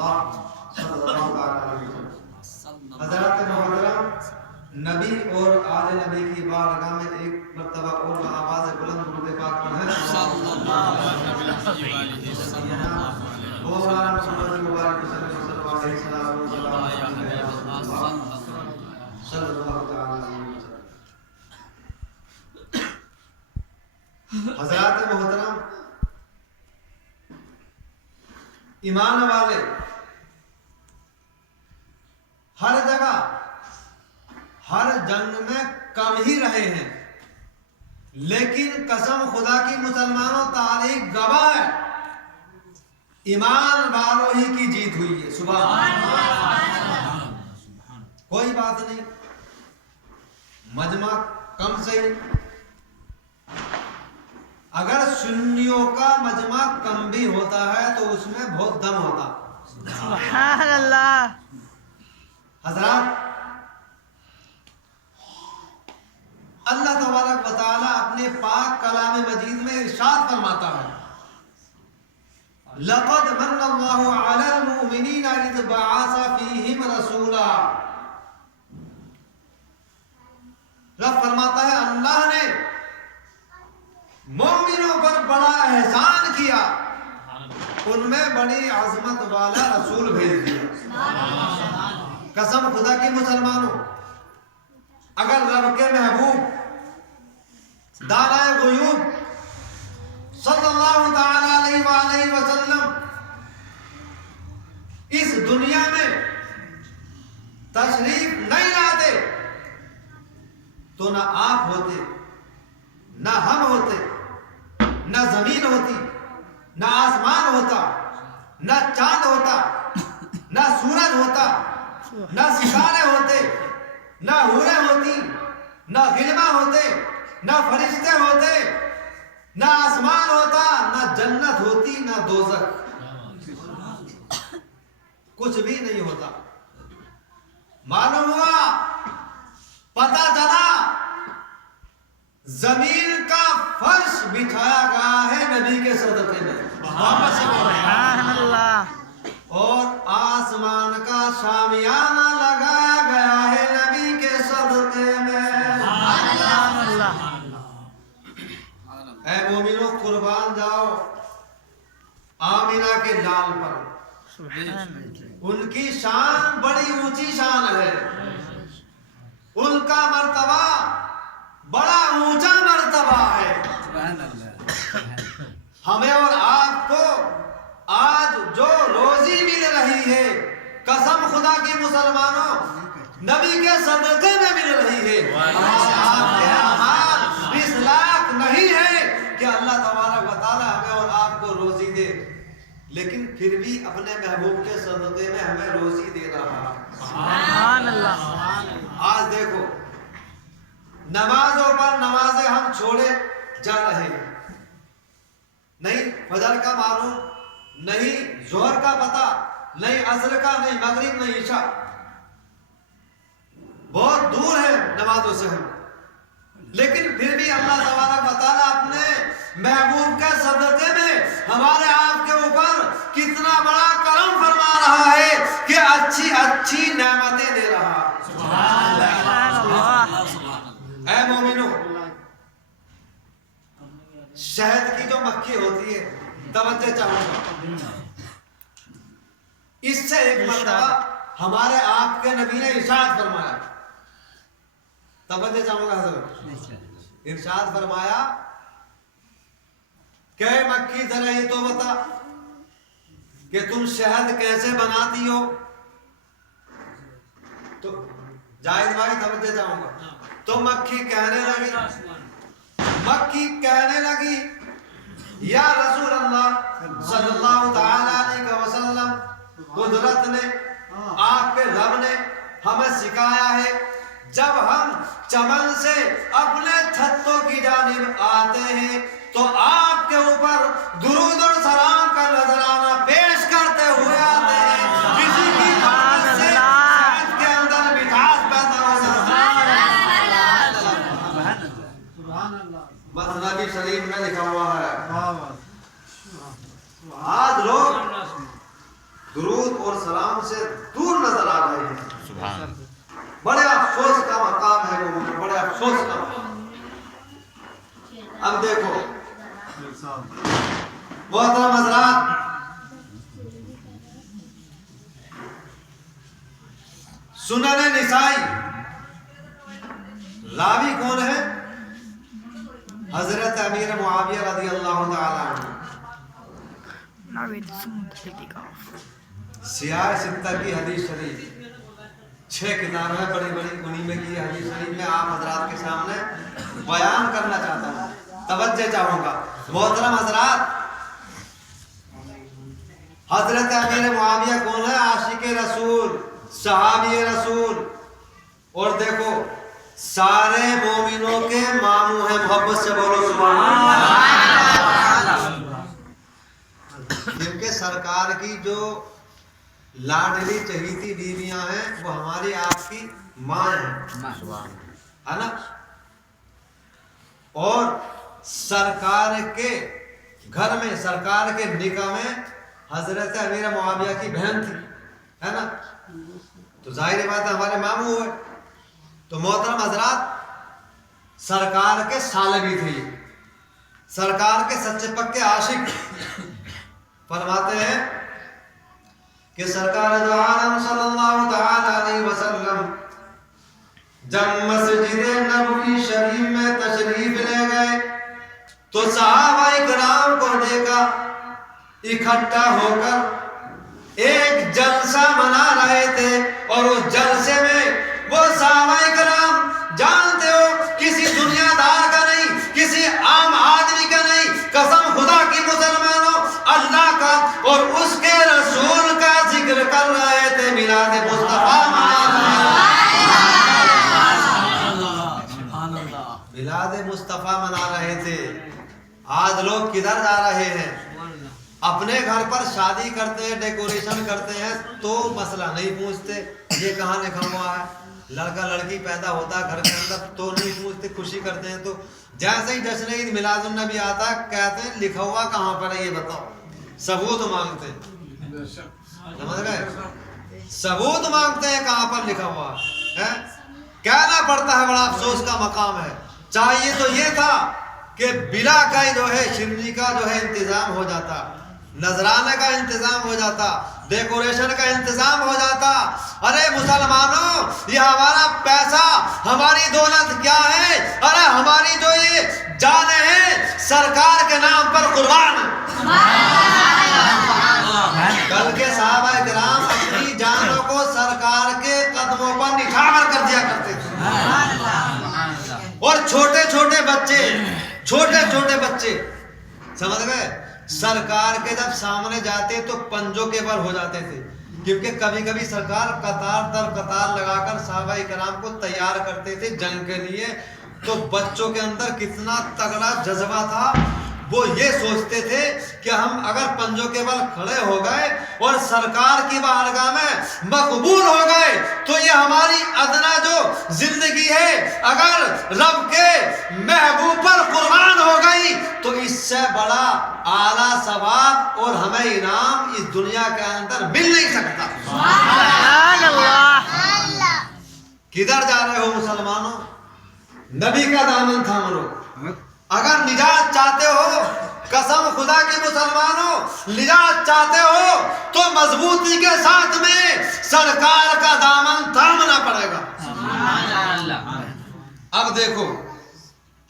اللہ صلی اللہ علیہ وسلم۔ حضرات محترم، نبی اور آل نبی کی بارگاہ میں ایک مرتبہ اور آواز بلند درود پاک پڑھیں صلی اللہ علیہ وسلم۔ مولانا محمد مبارک صلی اللہ علیہ وسلم صلی اللہ علیہ وسلم۔ حضرات محترم، ایمان والے ہر جگہ ہر جنگ میں کم ہی رہے ہیں، لیکن قسم خدا کی مسلمانوں تاریخ گواہ ہے، ایمان والوں ہی کی جیت ہوئی ہے۔ سبحان اللہ، کوئی بات نہیں، مجمع کم سے ہی، اگر سنیوں کا مجمع کم بھی ہوتا ہے تو اس میں بہت دم ہوتا۔ سبحان اللہ۔ حضرات، اللہ تبارک و تعالی اپنے پاک کلام مجید میں ارشاد فرماتا ہے، لَقَدْ مَنَّ اللَّهُ عَلَى الْمُؤْمِنِينَ إِذْ بَعَثَ فِيهِمْ رَسُولًا۔ رب فرماتا ہے اللہ نے مومنوں پر بڑا احسان کیا، ان میں بڑی عظمت والا رسول بھیج دیا۔ قسم خدا کی مسلمانوں، اگر رب کے محبوب دانائے غیوب صلی اللہ تعالی علیہ وآلہ وسلم اس دنیا میں تشریف نہیں لاتے تو نہ آپ ہوتے، نہ ہم ہوتے، نہ زمین ہوتی، نہ آسمان ہوتا، نہ چاند ہوتا، نہ سورج ہوتا، نہ ستارے ہوتے، نہ حوریں ہوتی، نہ غلمان ہوتے، نہ فرشتے ہوتے، نہ آسمان ہوتا، نہ جنت ہوتی، نہ دوزخ، کچھ بھی نہیں ہوتا۔ معلوم ہوا، پتہ چلا، زمین کا فرش بچھایا گیا ہے نبی کے صدقے میں، سبحان اللہ، اور آسمان کا شامیانہ لگایا گیا ہے نبی کے صدقے میں۔ سبحان اللہ۔ اے مومنوں، قربان جاؤ آمینہ کے لال پر، سبحان اللہ۔ ان کی شان بڑی اونچی شان ہے، ان کا مرتبہ بڑا اونچا مرتبہ ہے۔ ہمیں اور آپ کو آج جو روزی مل رہی ہے، قسم خدا کی مسلمانوں نبی کے صدقے میں مل رہی ہے۔ آپ کے اعمال اس لائق نہیں ہے کہ اللہ تبارک و تعالی ہمیں اور آپ کو روزی دے، لیکن پھر بھی اپنے محبوب کے صدقے میں ہمیں روزی دے رہا ہے۔ سبحان اللہ۔ آج دیکھو، نمازوں پر نمازیں ہم چھوڑے جا رہے ہیں، نہیں فجر کا معلوم، نہیں ظہر کا پتہ، نہیں عصر کا، نہیں مغرب، نہیں عشاء، بہت دور ہے نمازوں سے ہم، لیکن پھر بھی اللہ تبارک و تعالیٰ اپنے محبوب کے صدقے میں ہمارے آپ کے اوپر کتنا بڑا کرم فرما رہا ہے کہ اچھی اچھی نعمتیں دے رہا ہے۔ سبحان اللہ۔ اے مومنو، شہد کی جو مکھی ہوتی ہے، توجہ چاہوں گا، اس سے ایک مرتبہ ہمارے آپ کے نبی نے ارشاد فرمایا، توجہ چاہوں گا حضرت، ارشاد فرمایا کہ مکھی ذرا یہ تو بتا کہ تم شہد کیسے بناتی ہو؟ تو جائز بھائی توجہ چاہوں گا، تو مکھی کہنے لگی یا رسول اللہ صلی اللہ تعالی علیہ وسلم، قدرت نے، آپ کے رب نے ہمیں سکھایا ہے، جب ہم چمن سے اپنے چھتوں کی جانب آتے ہیں تو آپ کے اوپر درود اور سلام کا نذرانہ پیش کرتے ہوئے آتے ہیں، کسی کی برکت سے شہد کے اندر مٹھاس پیدا ہو جاتی ہے۔ بس نبی شریف میں لکھا ہوا ہے۔ آج لوگ درود اور سلام سے دور نظر آ رہے ہیں. بڑے افسوس کا مقام ہے وہ، بڑے افسوس کا مقام. اب دیکھو محترم حضرات، سنن نسائی راوی کون ہے؟ حضرت امیر معاویہ رضی اللہ تعالی عنہ. سیاہ ستہ کی حدیث شریف 6 کتاب ہے بڑی بڑی، انہی میں کی حدیث شریف میں آپ حضرات کے سامنے بیان کرنا چاہتا ہوں، توجہ چاہوں گا. محترم حضرات، حضرت امیر معاویہ کون ہے؟ عاشق رسول، صحابی رسول، اور دیکھو سارے مومنوں کے ماموں ہیں. محبت سے بولو سبحان اللہ. کیونکہ سرکار کی جو لاڈلی چہیتی بیویاں ہیں وہ ہماری آپ کی ماں ہیں، ہے نا؟ اور سرکار کے گھر میں، سرکار کے نکاح میں حضرت امیر معاویہ کی بہن تھی، ہے نا؟ تو ظاہر بات ہے ہمارے ماموں ہوئے. تو محترم حضرات، سرکار کے سالے بھی تھے، سرکار کے سچے پکے عاشق. فرماتے ہیں کہ سرکار دو عالم صلی اللہ تعالی علیہ وسلم جب مسجد نبوی شریف میں تشریف لے گئے تو صحابہ کرام کو دیکھا اکٹھا ہو کر ایک جلسہ منا رہے تھے. اور اس جلسے میں وہ صحابہ کرام، جانتے ہو کسی دنیا دار کا نہیں، کسی عام آدمی کا نہیں، قسم خدا کی مسلمانوں، اللہ کا اور اس کے رسول کا ذکر کر رہے تھے، میلاد مصطفیٰ منا رہے تھے، میلاد مصطفیٰ منا رہے تھے. آج لوگ کدھر جا رہے ہیں؟ اپنے گھر پر شادی کرتے ہیں، ڈیکوریشن کرتے ہیں تو مسئلہ نہیں پوچھتے یہ کہاں لکھا ہوا ہے. لڑکا لڑکی پیدا ہوتا ہے گھر کے اندر تو نہیں پوچھتے، خوشی کرتے ہیں. تو جیسے ہی جشن عید میلاد النبی آتا ہے کہتے ہیں لکھا ہوا کہاں پر ہے یہ بتاؤ، ثبوت مانگتے ہیں. سمجھ گئے؟ ثبوت مانگتے ہیں کہاں پر لکھا ہوا ہے. کہنا پڑتا ہے، بڑا افسوس کا مقام ہے. چاہیے تو یہ تھا کہ بلا کا جو ہے شیرنی کا جو ہے انتظام ہو جاتا، نذرانے کا انتظام ہو جاتا، ڈیکوریشن کا انتظام ہو جاتا. ارے مسلمانوں، یہ ہمارا پیسہ، ہماری دولت کیا ہے؟ ارے ہماری جو یہ جانیں ہیں سرکار کے نام پر قربان. کل کے صحابہ کرام اپنی جانوں کو سرکار کے قدموں پر نچھاور کر دیا کرتے تھے. اور چھوٹے چھوٹے بچے سمجھ گئے، سرکار کے جب سامنے جاتے تو پنجوں کے بر ہو جاتے تھے. کیونکہ کبھی کبھی سرکار قطار در قطار لگا کر صحابہ کرام کو تیار کرتے تھے جنگ کے لیے. تو بچوں کے اندر کتنا تگڑا جذبہ تھا، وہ یہ سوچتے تھے کہ ہم اگر پنجوں کے بل کھڑے ہو گئے اور سرکار کی بارگاہ میں مقبول ہو گئے تو یہ ہماری ادنا جو زندگی ہے اگر رب کے محبوب پر قربان ہو گئی تو اس سے بڑا اعلیٰ ثواب اور ہمیں انعام اس دنیا کے اندر مل نہیں سکتا. سبحان اللہ. کدھر جا رہے ہو مسلمانوں؟ نبی کا دامن تھام لو. اگر نجات چاہتے ہو، قسم خدا کی مسلمانوں، نجات چاہتے ہو تو مضبوطی کے ساتھ میں سرکار کا دامن تھامنا پڑے گا. اب دیکھو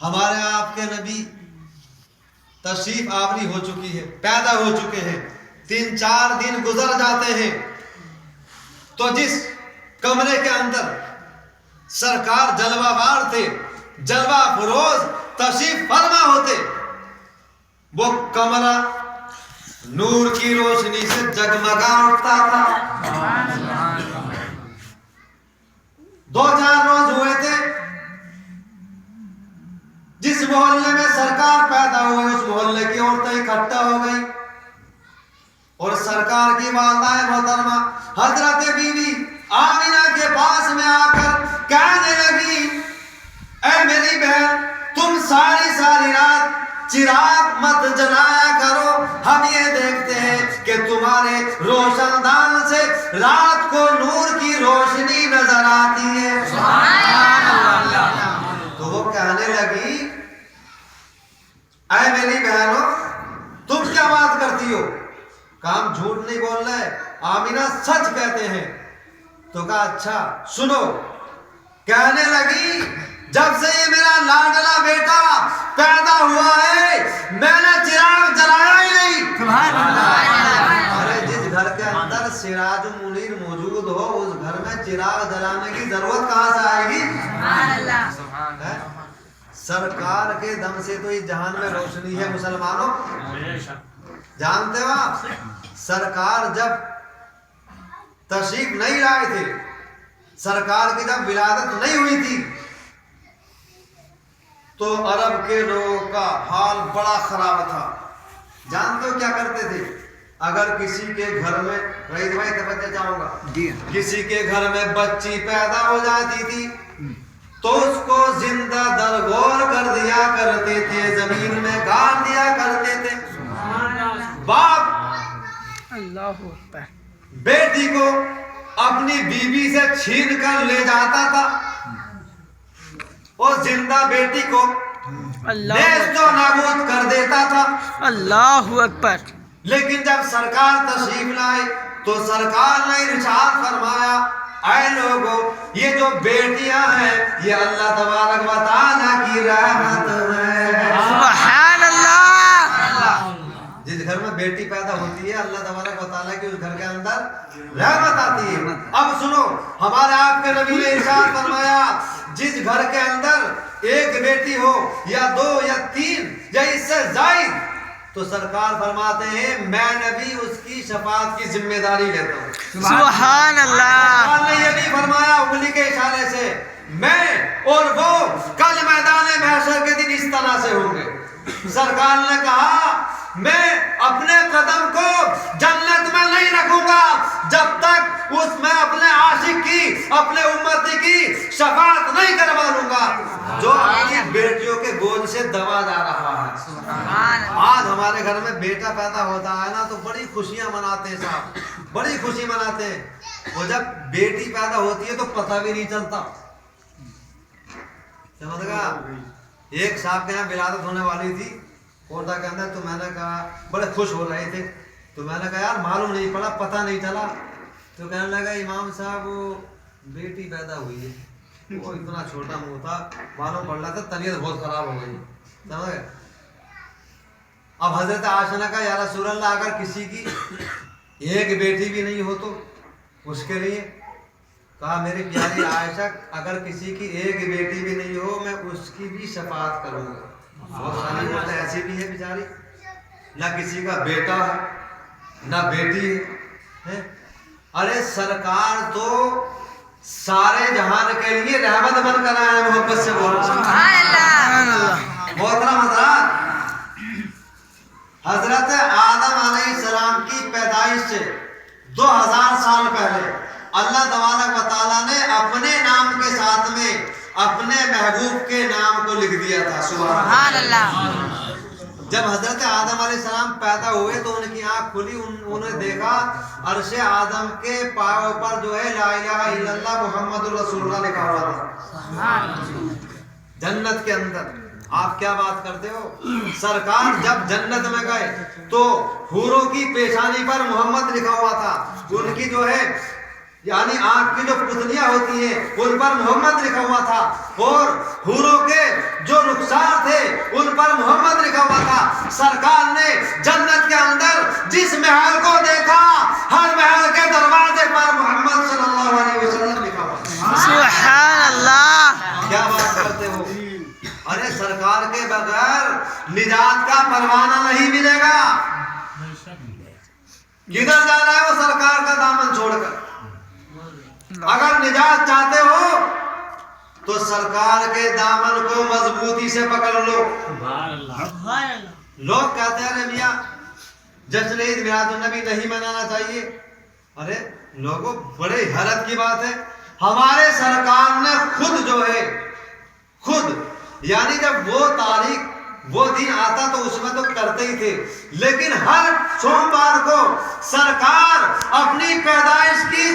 ہمارے آپ کے نبی تشریف آوری ہو چکی ہے، پیدا ہو چکے ہیں، 3-4 دن گزر جاتے ہیں تو جس کمرے کے اندر سرکار جلوہ بار تھے، جلوہ فروز تشریف فرما ہوتے، وہ کمرہ نور کی روشنی سے جگمگا اٹھتا تھا. 2-4 روز ہوئے تھے جس محلے میں سرکار پیدا ہوئے اس محلے کی عورتیں اکٹھا ہو گئی اور سرکار کی والدہ محترمہ حضرت بی بی آمینہ کے پاس میں آ کر کہنے لگی، اے میری بہن، تم ساری رات چراغ مت جلایا کرو، ہم یہ دیکھتے ہیں کہ تمہارے روشن دان سے رات کو نور کی روشنی نظر آتی ہے. تو وہ کہنے لگی اے میری بہنوں تم کیا بات کرتی ہو؟ کام جھوٹ نہیں بول رہے، آمینہ سچ کہتے ہیں. تو کہا اچھا سنو. کہنے لگی جب سے یہ میرا لاڈلا بیٹا پیدا ہوا ہے میں نے چراغ جلایا ہی نہیں. ارے جس گھر کے اندر سراج منیر موجود ہو اس گھر میں چراغ جلانے کی ضرورت کہاں سے آئے گی؟ سرکار کے دم سے تو اس جہان میں روشنی ہے مسلمانوں. جانتے ہو آپ سرکار جب تشریف نہیں لائے تھے، سرکار کی جب ولادت نہیں ہوئی تھی تو عرب کے لوگوں کا حال بڑا خراب تھا. جانتے ہو کیا کرتے تھے؟ اگر کسی کے گھر میں رئیس بھائی توجہ چاہوں گا، کسی کے گھر میں بچی پیدا ہو جاتی تھی تو اس کو زندہ درگور کر دیا کرتے تھے، زمین میں گاڑ دیا کرتے تھے. باپ اللہ اکبر. بیٹی کو اپنی بیوی سے چھین کر لے جاتا تھا اور زندہ بیٹی کو نیست و نابود کر دیتا تھا. اللہ اکبر. لیکن جب سرکار تشریف لائے تو سرکار نے ارشاد فرمایا اے لوگوں یہ جو بیٹیاں ہیں یہ اللہ تبارک و تعالیٰ کی رحمت ہے. سبحان اللہ. جس گھر میں بیٹی پیدا ہوتی ہے اللہ تبارک و تعالیٰ کی اس گھر کے اندر رحمت آتی ہے. اب سنو ہمارے آپ کے نبی نے ارشاد فرمایا جس گھر کے اندر ایک بیٹی ہو یا دو یا تین یا اس سے زائد تو سرکار فرماتے ہیں میں نبی اس کی شفاعت کی ذمہ داری لیتا ہوں. سبحان اللہ. سرکار نے یہ بھی فرمایا انگلی کے اشارے سے میں اور وہ کل میدان محشر کے دن اس طرح سے ہوں گے. سرکار نے کہا میں اپنے قدم کو جنت میں نہیں رکھوں گا جب تک اس میں اپنے عاشق کی اپنے امتی کی شفاعت نہیں کروا لوں گا جو اپنی بیٹیوں کے گود سے دبا جا رہا ہے. آج ہمارے گھر میں بیٹا پیدا ہوتا ہے نا تو بڑی خوشیاں مناتے ہیں صاحب، بڑی خوشی مناتے ہیں. وہ جب بیٹی پیدا ہوتی ہے تو پتہ بھی نہیں چلتا. سمجھ گا ایک صاحب کے یہاں ولادت ہونے والی تھی کوٹا کے اندر، تو میں نے کہا بڑے خوش ہو رہے تھے تو میں نے کہا یار معلوم نہیں پڑا پتہ نہیں چلا. تو کہنے لگا امام صاحب وہ بیٹی پیدا ہوئی ہے، وہ اتنا چھوٹا منہ تھا معلوم پڑ رہا تھا طبیعت بہت خراب ہو گئی. سمجھ گئے. اب حضرت عائشہ نے کہا یا رسول اللہ اگر کسی کی ایک بیٹی بھی نہیں ہو تو اس کے لیے؟ کہا میری پیاری عائشہ اگر کسی کی ایک بیٹی بھی نہیں ہو میں اس کی بھی شفاعت کروں گا. بہت ساری عورتیں ایسی بھی ہے بیچاری نہ کسی کا بیٹا ہے نہ بیٹی ہے. ارے سرکار تو سارے جہان کے لیے رحمت بن کر آئے ہیں. محبت سے بولو محترم حضرات. حضرت آدم علیہ السلام کی پیدائش سے 2000 سال پہلے اللہ تبارک و تعالیٰ نے اپنے نام کے ساتھ میں اپنے محبوب کے نام کو لکھ دیا تھا. سبحان اللہ. جب حضرت آدم علیہ السلام پیدا ہوئے تو ان کی آنکھ کھلی، انہوں نے دیکھا عرش آدم کے پاؤں پر جو ہے لا الہ الا اللہ محمد رسول اللہ لکھا ہوا تھا جنت کے اندر. آپ کیا بات کرتے ہو؟ سرکار جب جنت میں گئے تو حوروں کی پیشانی پر محمد لکھا ہوا تھا. ان کی جو ہے یعنی آنکھ کی جو پتلیاں ہوتی ہیں ان پر محمد لکھا ہوا تھا اور حوروں کے جو رخسار تھے ان پر محمد لکھا ہوا تھا. سرکار نے جنت کے اندر جس محل کو دیکھا ہر محل کے دروازے پر محمد صلی اللہ علیہ وسلم لکھا ہوا تھا. سبحان اللہ. کیا بات کرتے ہو؟ ارے سرکار کے بغیر نجات کا پروانہ نہیں ملے گا. کدھر جا رہا ہے وہ سرکار کا دامن چھوڑ کر؟ اگر نجات چاہتے ہو تو سرکار کے دامن کو مضبوطی سے پکڑ لو. لوگ کہتے ہیں میاں جشن عید میلاد النبی نہیں منانا چاہیے. ارے لوگوں بڑے حیرت کی بات ہے ہمارے سرکار نے خود جو ہے خود یعنی جب وہ تاریخ وہ دن آتا تو اس میں تو کرتے ہی تھے، لیکن ہر سوموار کو سرکار اپنی پیدائش کی